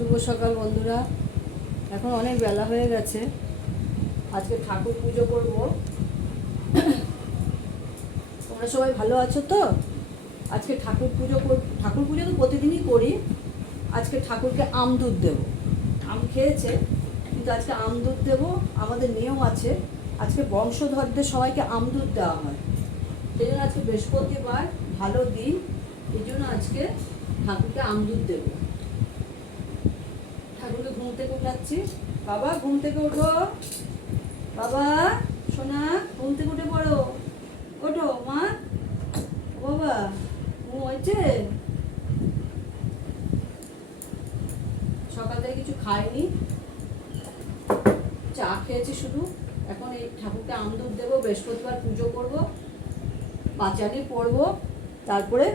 শুভ সকাল, বন্ধুরা। এখন অনেক বেলা হয়ে গেছে। আজকে ঠাকুর পুজো করব। তোমরা সবাই ভালো আছো তো? আজকে ঠাকুর পুজো কর- ঠাকুর পুজো তো প্রতিদিনই করি। আজকে ঠাকুরকে আম দুধ দেবো। আম খেয়েছে, কিন্তু আজকে আম দুধ দেবো। আমাদের নিয়ম আছে, আজকে বংশধরদের সবাইকে আম দুধ দেওয়া হয়। সেই জন্য আজকে বৃহস্পতিবার, ভালো দিন। এই জন্য আজকে ঠাকুরকে আম দুধ দেবো। থেকে উঠাচ্ছি। বাবা, ঘুম থেকে ওঠো। বাবা, সোনা, ঘুম থেকে উঠে পড়ো। ওঠো, মা। বাবা, ঘুম হয়েছে? সকাল থেকে কিছু খাইনি। চা খেয়েছি শুধু। এখন এই ঠাকুরকে আম দুধ দেবো, বৃহস্পতিবার পুজো করব, পাঁচালি পড়ব, তারপরে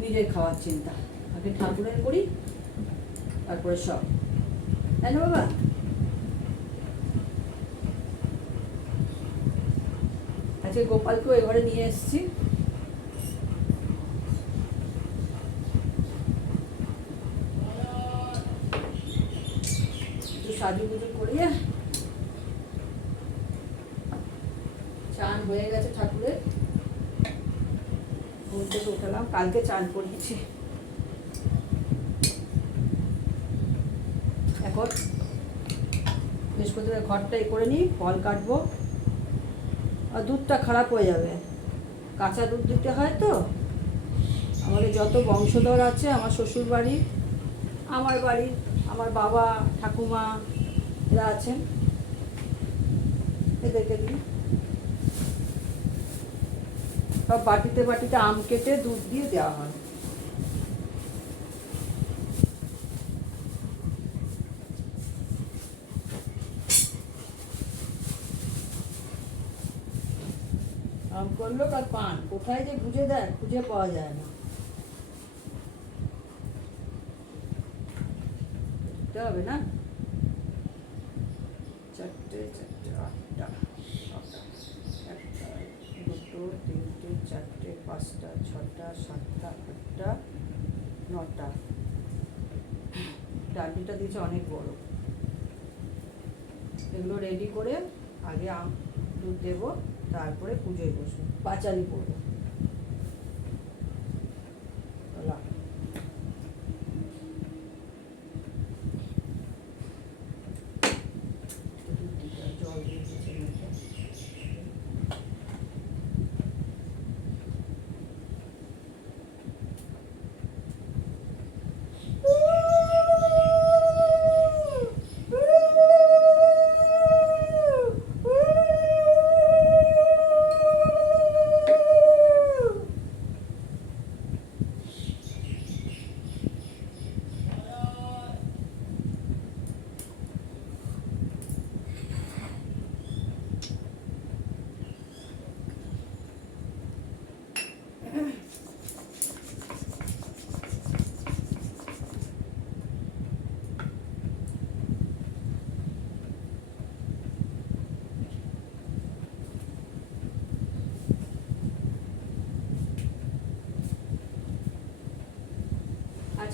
নিজের খাওয়ার চিন্তা। আগে ঠাকুরের করি তারপরে সব তাই বাবা আজকে গোপালকেও এবারে নিয়ে এসেছি। সাজুগুজু করিয়ে চান হয়ে গেছে ঠাকুরের। ঘুম থেকে উঠালাম কালকে চান করিয়েছি। এখন বৃহস্পতিবার ঘরটা এ করে নিই, ফল কাটবো। আর দুধটা খারাপ হয়ে যাবে। কাঁচা দুধ দিতে হয় তো। আমাদের যত বংশধর আছে, আমার শ্বশুর বাড়ি, আমার বাড়ি, আমার বাবা, ঠাকুমা, এরা আছেন। এদেরকে দিই। সব বাটিতে বাটিতে আম কেটে দুধ দিয়ে দেওয়া হয়। আম করল আর পান। কোথায় যে খুঁজে দেয়, খুঁজে পাওয়া যায় না। হবে না? চারটে চারটে, আটটা একটা, দুটো, তিনটে, চারটে, পাঁচটা, ছটা, সাতটা, আটটা, নটা। ডান্ডিটা দিয়েছে অনেক বড়। এগুলো রেডি করে আগে আম দুধ দেবো। তারপরে পুজোয় বসবো। পাঁচালি পড়ব চলা। একটু দুধ দিতে হবে, জল দিয়ে দিয়েছি মধ্যে।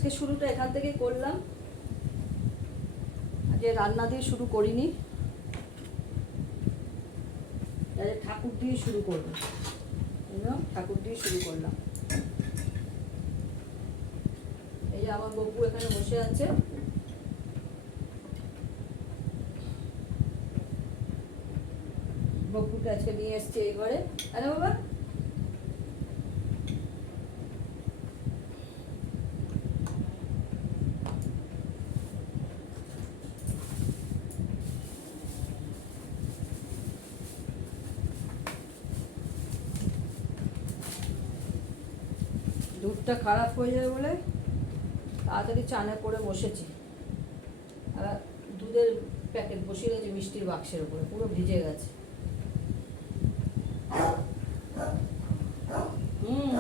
আজকে শুরুটা এখান থেকে করলাম। আজকে রান্না দিয়ে শুরু করিনি। ঠাকুর দিয়ে শুরু করব ঠাকুর দিয়ে শুরু করলাম। এই যে আমার বকু এখানে বসে আছে। বকুকে আজকে নিয়ে এসছে এই ঘরে। আরে বাবা দুধটা খারাপ হয়ে যাবে বলে তাড়াতাড়ি চানে করে বসেছি। আর দুধের প্যাকেট বসিয়ে গেছে মিষ্টির বাক্সের উপরে, পুরো ভিজে গেছে হুম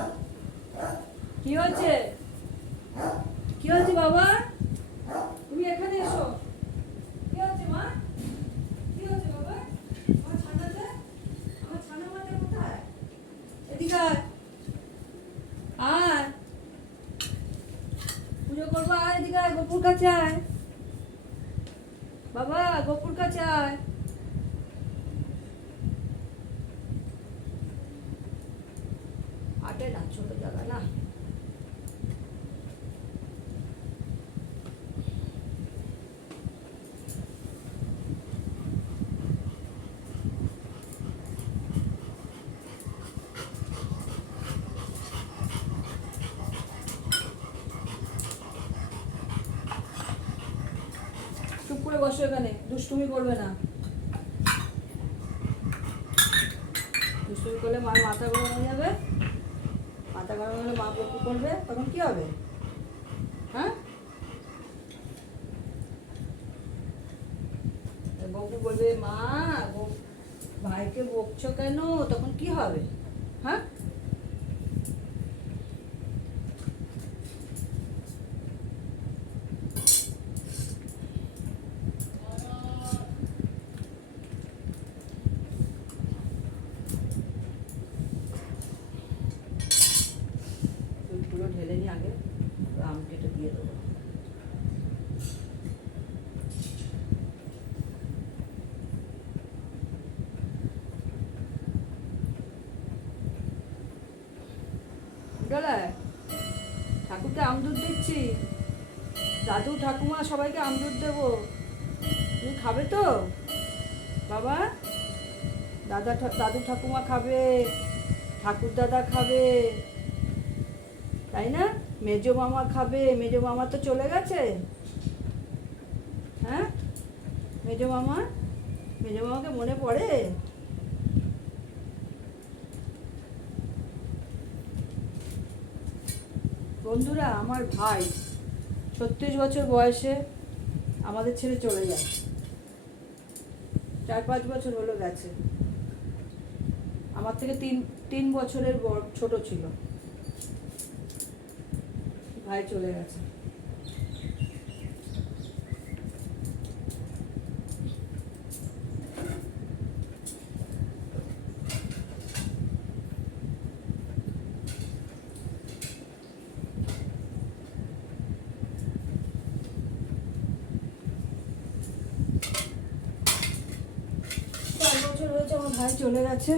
কি হচ্ছে কি হচ্ছে বাবা তুমি এখানে এসো কি হচ্ছে মা কি হচ্ছে বাবা আমার ছানাতে আমার ছানা মাটা কোথায় এদিকে আয়। আয় পুজো করব আয় এদিকে আয় গপুর কাছে আয় বাবা গপুর কাছে আয় আটে না, ছোট জায়গা না? চুপ এখানে, দুষ্টুমি করবে না। দুষ্টুমি করলে মার মাথা হয়ে গরম হলে মা পপু করবে তখন কি হবে হ্যাঁ বপু বলবে মা ব- ভাইকে বকছো কেন তখন কি হবে হ্যাঁ দাদা দাদু ঠাকুমা খাবে, ঠাকুর দাদা খাবে, তাই না? মেজো মামা খাবে, মেজো মামা তো চলে গেছে। হ্যাঁ? মেজো মামা? মেজো মামাকে মনে পড়ে? বন্ধুরা, আমার ভাই ছত্রিশ বছর বয়সে আমাদের ছেড়ে চলে যায়। চার পাঁচ বছর হলো গেছে। আমার থেকে তিন তিন বছরের বড় ছোট ছিল। ভাই চলে গেছে। ভাই চলে গেছে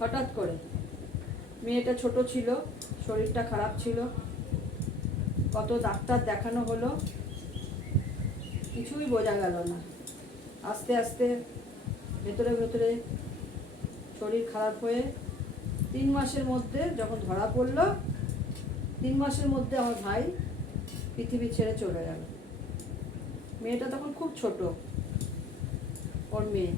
হঠাৎ করে মেয়েটা ছোট ছিল, শরীরটা খারাপ ছিল। কত ডাক্তার দেখানো হলো, কিছুই বোঝা গেল না। আস্তে আস্তে ভেতরে ভেতরে শরীর খারাপ হয়ে তিন মাসের মধ্যে যখন ধরা পড়ল, তিন মাসের মধ্যে আমার ভাই পৃথিবী ছেড়ে চলে গেল। মেয়েটা তখন খুব ছোট, ওর মেয়ে।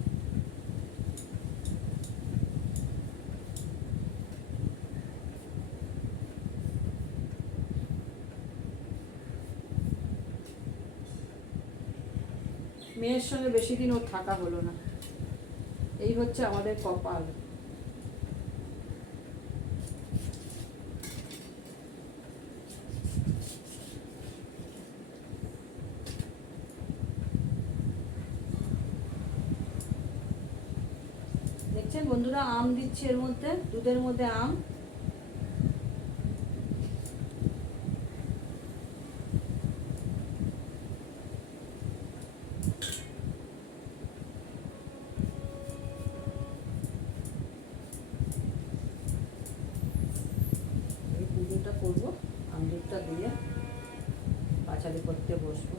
মেয়ের সঙ্গে বেশি দিন ওর থাকা হলো না। এই হচ্ছে আমাদের কপাল। দেখছেন বন্ধুরা, আম দিচ্ছে এর মধ্যে, দুধের মধ্যে আম এই পুজোটা করব আম দুধটা দিয়ে পাঁচালি করতে বসবো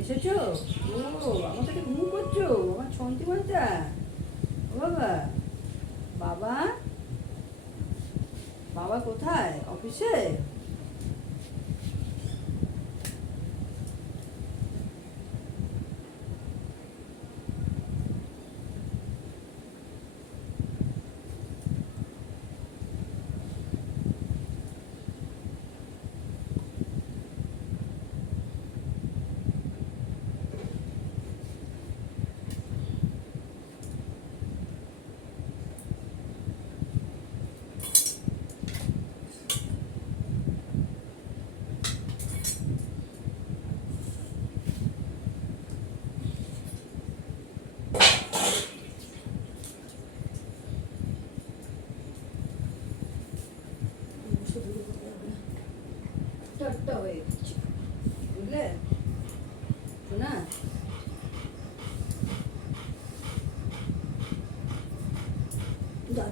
এসেছ ও আমার সাথে ঘুম করছ আমার ছন্তি মানটা ও বাবা বাবা বাবা কোথায়? অফিসে?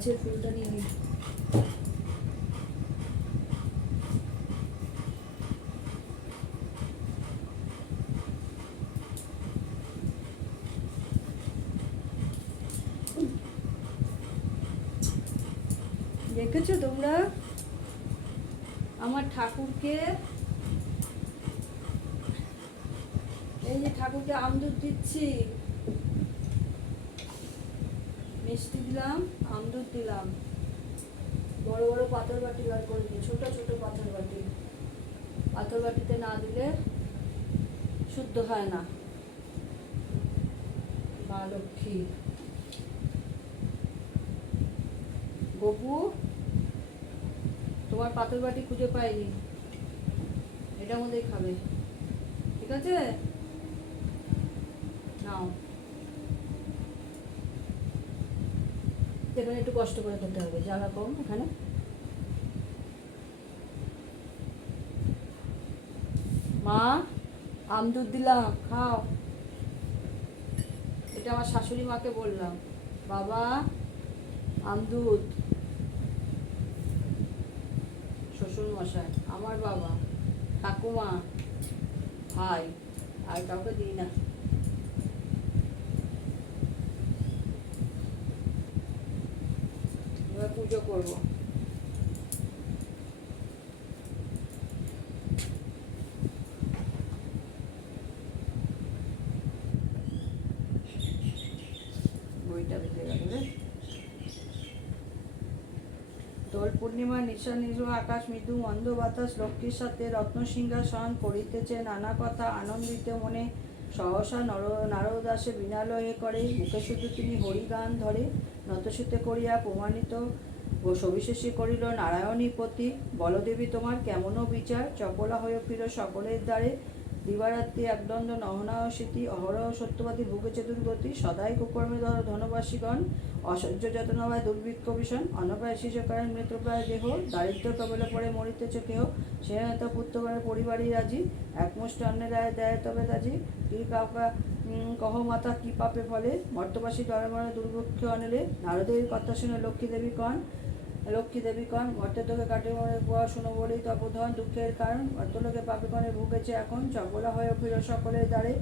গাছের ফুলটা নিয়ে নিই। দেখেছ তোমরা? আমার ঠাকুরকে এই যে ঠাকুরকে আমদুধ দিচ্ছি। মিষ্টি দিলাম আমদুধ দিলাম। বড় বড় পাথর বাটি বার করে দিই ছোট ছোট পাথর বাটি। পাথর বাটিতে না দিলে শুদ্ধ হয় না। মা লক্ষ্মী। গপু, তোমার পাথর বাটি খুঁজে পাইনি। এটার মধ্যেই খাবে। ঠিক আছে? নাও। এখানে একটু কষ্ট করে খেতে হবে, জায়গা কম এখানে। মা, আম দুধ দিলাম, খাও। এটা আমার শাশুড়ি মাকে বললাম, বাবা, আম দুধ। শ্বশুর মশাই আমার বাবা, ঠাকুমা, ভাই, আর কাউকে দিই না এবার পুজো করব। গেল দোল পূর্ণিমা নিশা নিজ আকাশ মৃদু মন্দ বাতাস, লক্ষ্মীর সাথে রত্নসিংহাসন করিতেছে নানা কথা, আনন্দিত মনে সহসা নর নারদাসে বিনালয়ে করে মুখে শুধু তিনি হরিগান ধরে নতশীতে করিয়া প্রমাণিত ও সবিশেষী করিল, নারায়ণী পতি, বলদেবী তোমার কেমনও বিচার? চপলা হয়ে ফির সকলের দ্বারে দিবারাত্রি একদণ্ড নহনা স্মৃতি অহরহ সত্যবাদী ভুগেছে দুর্গতি সদাই কুকর্মে ধর ধনবাসীগণ, অসহ্য যতনবায় দুর্ভিক্ষ ভীষণ, অনপায় শিশুকারের মৃতপ্রায় দেহ দারিদ্র কবলে পড়ে মরিতেছে কেহ সে হয়তো পুত্রগণের পরিবারই রাজি, একমুষ্ট অন্যের রায় দেয় তবে রাজি কি কাউকা কহ মাতা কি পাপে ফলে, মর্তবাসী ধর্মরে দুর্ভিক্ষ অনিলে, নারদের কথা শুনে লক্ষ্মী দেবী কন লক্ষ্মী দেবী কন মর্তলোকে কাটে মনে কুয়া শুনো বলেই তপধন দুঃখের কারণ। মর্তলোকে পাপিকণে ভুগেছে এখন। চপলা হয়ে ফির সকলের দ্বারে।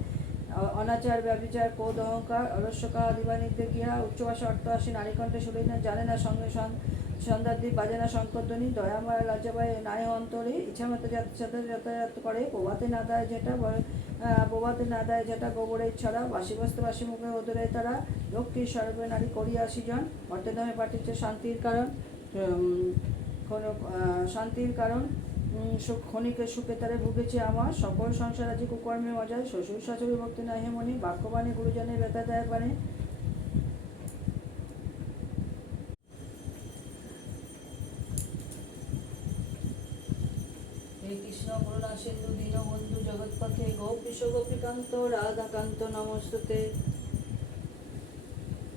অনাচার ব্যবিচার ক্রোধ, অহংকার অলস্যকা দিবানিতে গিয়া উচ্চবাসে অর্থ আসে নারীকণ্ঠে শুনি না জানে না সঙ্গে সন্ধ্যাদি বাজে না শঙ্করধ্বনি দয়াময় লজ্জাবায় নাই অন্তরে ইচ্ছা মতো সাথে যাতায়াত করে, প্রভাতে না দেয় যেটা বলে- প্রভাতে না দেয় যেটা গোবরের ছড়া বাসি বস্তে বাসি মুখে ওদরে তারা, লক্ষ্মীর স্বরূপে নারী করিয়া সৃজন মর্তধামে পাঠিয়েছে শান্তির কারণ। কোন- শান্তির কারণ ক্ষণিকের সুখে তারে ভুগেছে আমার, সকল সংসার আছে কুকর্মে মজায় শ্বশুর শাশুড়ি ভক্তি না হেমনি বাক্যবাণী গুরুজনের ব্যথা দেয় হে কৃষ্ণ করুণা সিন্ধু দীনবন্ধু জগৎপথে, গোপীশ গোপীকান্ত, রাধাকান্ত নমস্তুতে।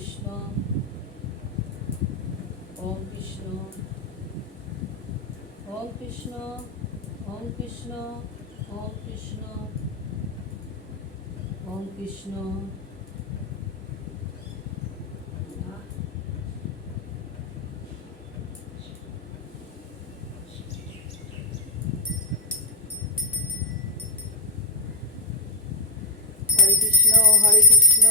কৃষ্ণ ওম কৃষ্ণ ওম কৃষ্ণ ওম কৃষ্ণ ওম কৃষ্ণ ওম কৃষ্ণ হরে কৃষ্ণ হরে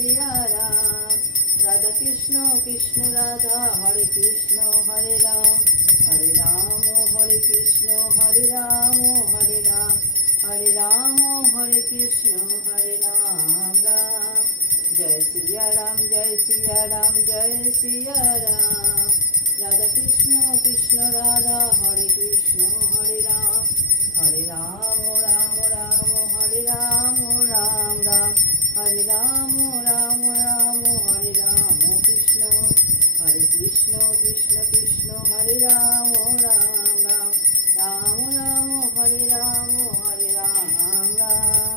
সিয়া রাম। রাধা কৃষ্ণ কৃষ্ণ রাধা, হরে কৃষ্ণ, হরে রাম। হরে রাম, হরে কৃষ্ণ, হরে রাম হরে রাম। হরে রাম, হরে কৃষ্ণ, হরে রাম রাম। জয় সিয়া রাম, জয় সিয়া রাম, জয় সিয়া রাম। রাধা কৃষ্ণ কৃষ্ণ রাধা, হরে কৃষ্ণ, হরে রাম। হরে রাম রাম রাম, হরে রাম রাম রাম। হরে রাম রাম রাম হরে রাম কৃষ্ণ হরে কৃষ্ণ কৃষ্ণ কৃষ্ণ হরে রাম রাম রাম রাম রাম হরে রাম হরে রাম রাম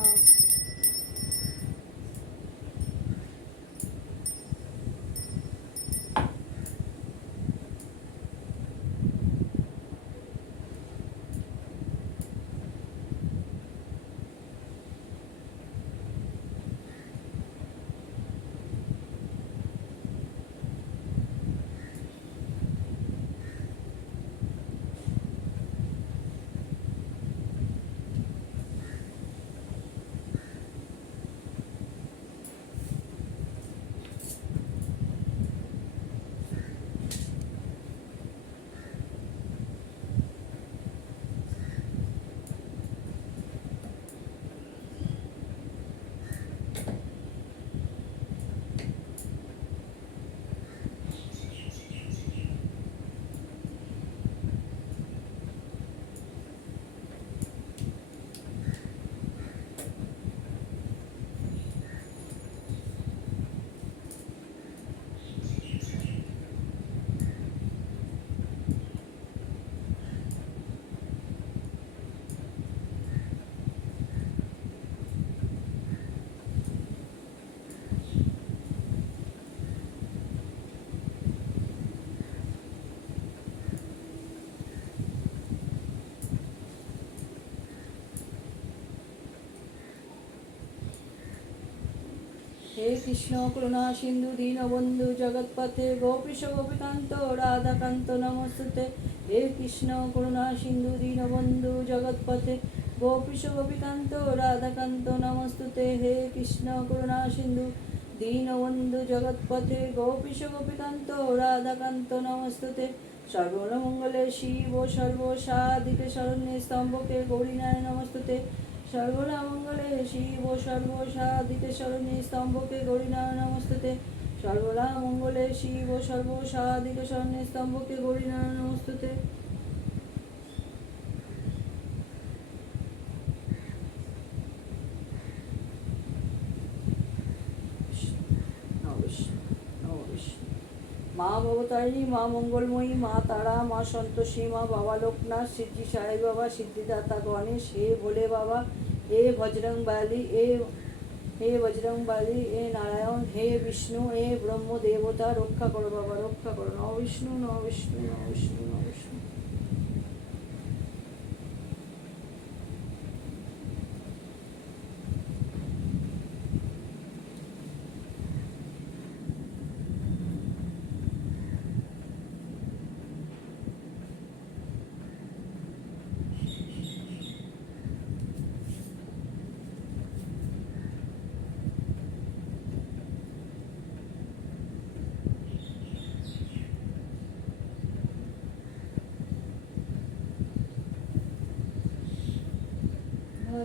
হে কৃষ্ণ করুণা সিন্ধু দীনবন্ধু জগৎপথে গোপীশ গোপীকান্ত রাধাকান্ত নমস্তুতে। হে কৃষ্ণ করুণা সিন্ধু দীনবন্ধু জগৎপথে গোপীশ গোপীকান্ত রাধাকান্ত নমস্তুতে। হে কৃষ্ণ করুণা সিন্ধু দীনবন্ধু জগৎপথে গোপীশ গোপীকান্ত রাধাকান্ত নমস্তুতে। সর্বমঙ্গলে শিব সর্বসাধিকে শরণ্যে স্তম্ভকে গৌরীনায় নমস্তুতে। সর্বনামঙ্গলে শিব সর্বসাধিতে শরণে স্তম্ভকে গৌরীনা নমস্তুতে। সর্বনামঙ্গলে শিব সর্বসাধিকে শরণে স্তম্ভকে গরিনা নমস্তুতে। মা মা মঙ্গলময়ী, মা তারা, মা সন্তোষী, মা বাবা লোকনাথ, সিদ্ধি সাই বাবা সিদ্ধিদাতা গণেশ, হে ভোলে বাবা, হে বজরং বালি, এ, হে বজরং বালি, এ নারায়ণ, হে বিষ্ণু, এ ব্রহ্ম দেবতা, রক্ষা করো বাবা, রক্ষা করো। ন বিষ্ণু ন বিষ্ণু ন বিষ্ণু ন বিষ্ণু।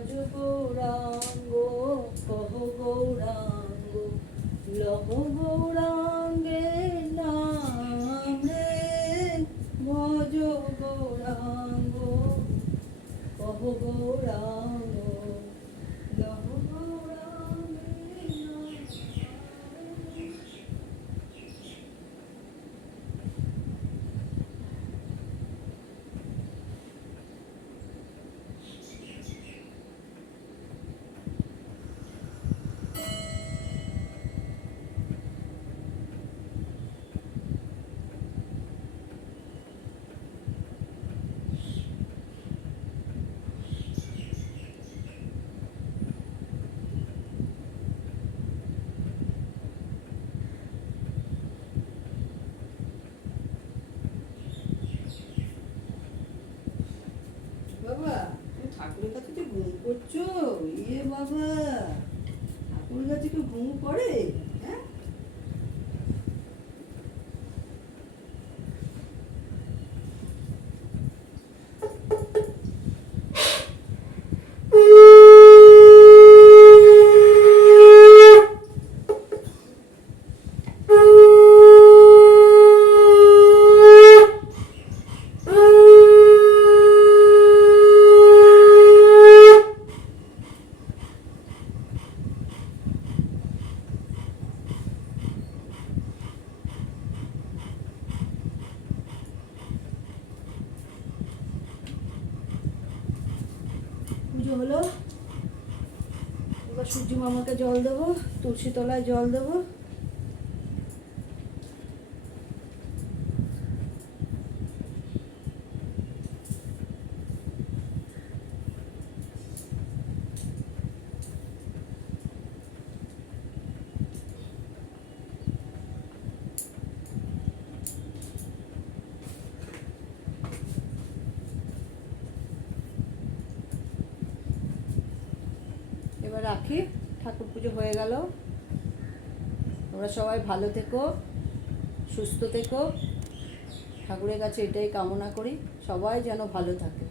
ভজ গৌরাঙ্গ কহ বাবা। ঠাকুর গাছে কেউ ঘুমু করে হ্যাঁ পুজো হলো। এবার সূর্য মামাকে জল দেবো তুলসী তলায় জল দেবো এবার রাখি ঠাকুর পুজো হয়ে গেল তোমরা সবাই ভালো থেকো, সুস্থ থেকো। ঠাকুরের কাছে এটাই কামনা করি, সবাই যেন ভালো থাকে।